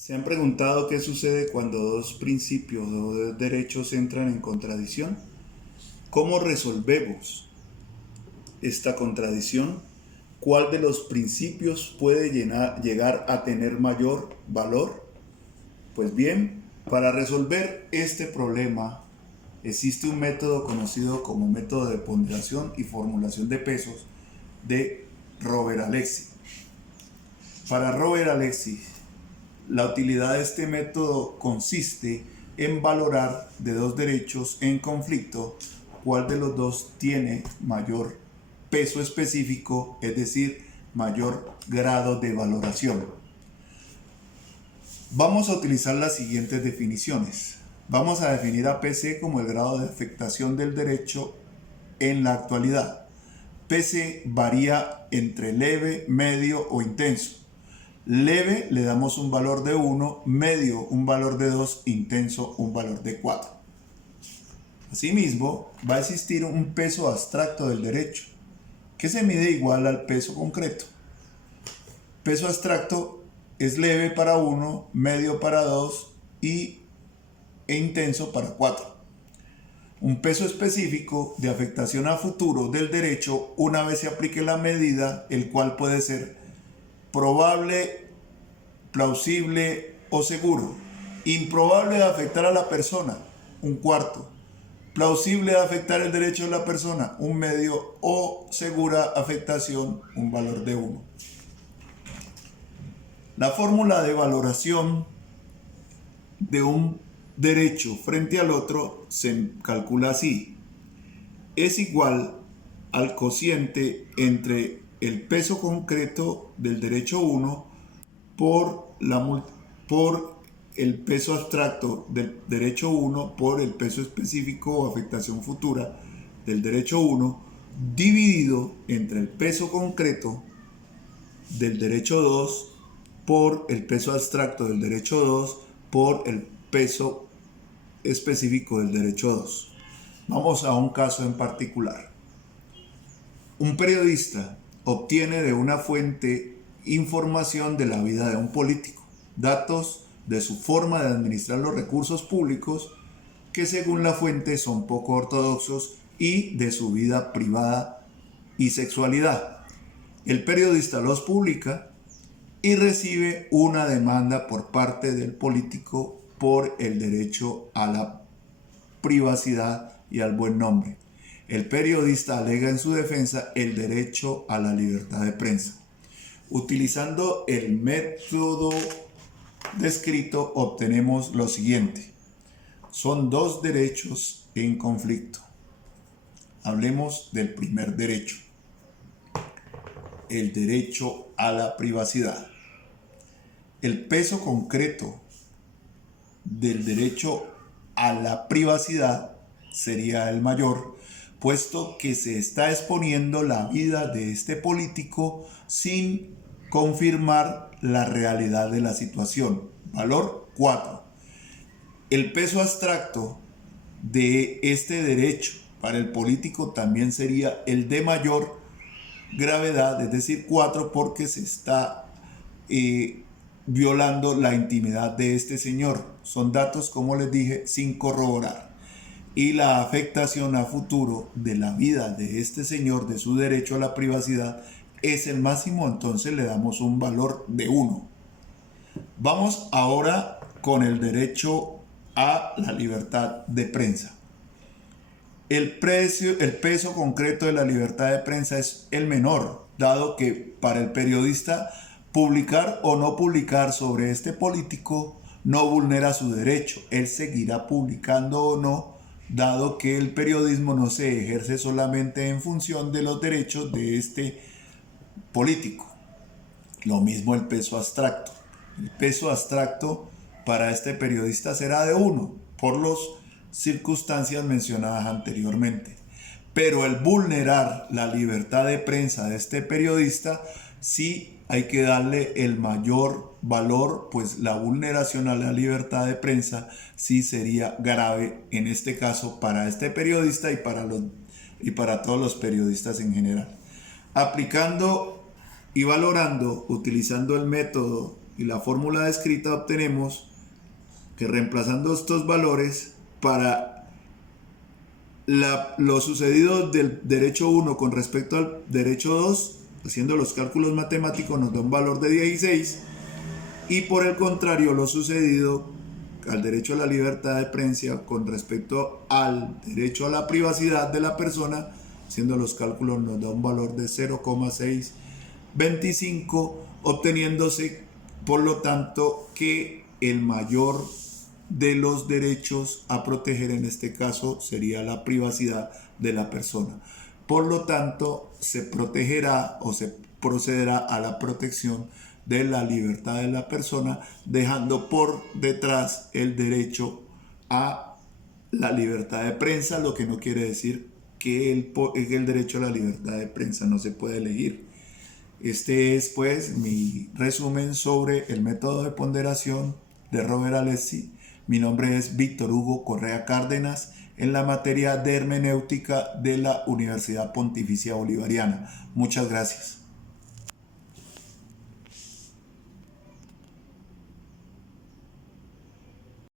¿Se han preguntado qué sucede cuando dos principios o dos derechos entran en contradicción? ¿Cómo resolvemos esta contradicción? ¿Cuál de los principios puede llegar a tener mayor valor? Pues bien, para resolver este problema existe un método conocido como método de ponderación y formulación de pesos de Robert Alexy. Para Robert Alexy, la utilidad de este método consiste en valorar de dos derechos en conflicto cuál de los dos tiene mayor peso específico, es decir, mayor grado de valoración. Vamos a utilizar las siguientes definiciones. Vamos a definir a PC como el grado de afectación del derecho en la actualidad. PC varía entre leve, medio o intenso. Leve le damos un valor de 1, medio un valor de 2, intenso un valor de 4. Asimismo, va a existir un peso abstracto del derecho, que se mide igual al peso concreto. Peso abstracto es leve para 1, medio para 2 e intenso para 4. Un peso específico de afectación a futuro del derecho una vez se aplique la medida, el cual puede ser probable, plausible o seguro. Improbable de afectar a la persona, un cuarto. Plausible de afectar el derecho de la persona, un medio. O segura afectación, un valor de 1. La fórmula de valoración de un derecho frente al otro se calcula así. Es igual al cociente entre el peso concreto del derecho 1 por el peso abstracto del derecho 1 por el peso específico o afectación futura del derecho 1 dividido entre el peso concreto del derecho 2 por el peso abstracto del derecho 2 por el peso específico del derecho 2. Vamos a un caso en particular. Un periodista obtiene de una fuente información de la vida de un político, datos de su forma de administrar los recursos públicos que según la fuente son poco ortodoxos y de su vida privada y sexualidad. El periodista los publica y recibe una demanda por parte del político por el derecho a la privacidad y al buen nombre. El periodista alega en su defensa el derecho a la libertad de prensa. Utilizando el método descrito obtenemos lo siguiente. Son dos derechos en conflicto. Hablemos del primer derecho. El derecho a la privacidad. El peso concreto del derecho a la privacidad sería el mayor, puesto que se está exponiendo la vida de este político sin confirmar la realidad de la situación. Valor 4. El peso abstracto de este derecho para el político también sería el de mayor gravedad, es decir, 4, porque se está violando la intimidad de este señor. Son datos, como les dije, sin corroborar. Y la afectación a futuro de la vida de este señor, de su derecho a la privacidad, es el máximo, entonces le damos un valor de 1. Vamos ahora con el derecho a la libertad de prensa. El peso concreto de la libertad de prensa es el menor, dado que para el periodista publicar o no publicar sobre este político no vulnera su derecho. Él seguirá publicando o no, dado que el periodismo no se ejerce solamente en función de los derechos de este político. Lo mismo el peso abstracto. El peso abstracto para este periodista será de 1 por las circunstancias mencionadas anteriormente. Pero el vulnerar la libertad de prensa de este periodista, sí hay que darle el mayor valor, pues la vulneración a la libertad de prensa sí sería grave en este caso para este periodista y para todos los periodistas en general. Aplicando y valorando, utilizando el método y la fórmula descrita obtenemos que reemplazando estos valores para lo sucedido del derecho 1 con respecto al derecho 2, haciendo los cálculos matemáticos nos da un valor de 16, y por el contrario lo sucedido al derecho a la libertad de prensa con respecto al derecho a la privacidad de la persona, haciendo los cálculos nos da un valor de 0,625, obteniéndose por lo tanto que el mayor de los derechos a proteger en este caso sería la privacidad de la persona. Por lo tanto, se protegerá o se procederá a la protección de la libertad de la persona, dejando por detrás el derecho a la libertad de prensa, lo que no quiere decir que el derecho a la libertad de prensa no se puede elegir. Este es pues mi resumen sobre el método de ponderación de Robert Alessi. Mi nombre es Víctor Hugo Correa Cárdenas, en la materia de hermenéutica de la Universidad Pontificia Bolivariana. Muchas gracias.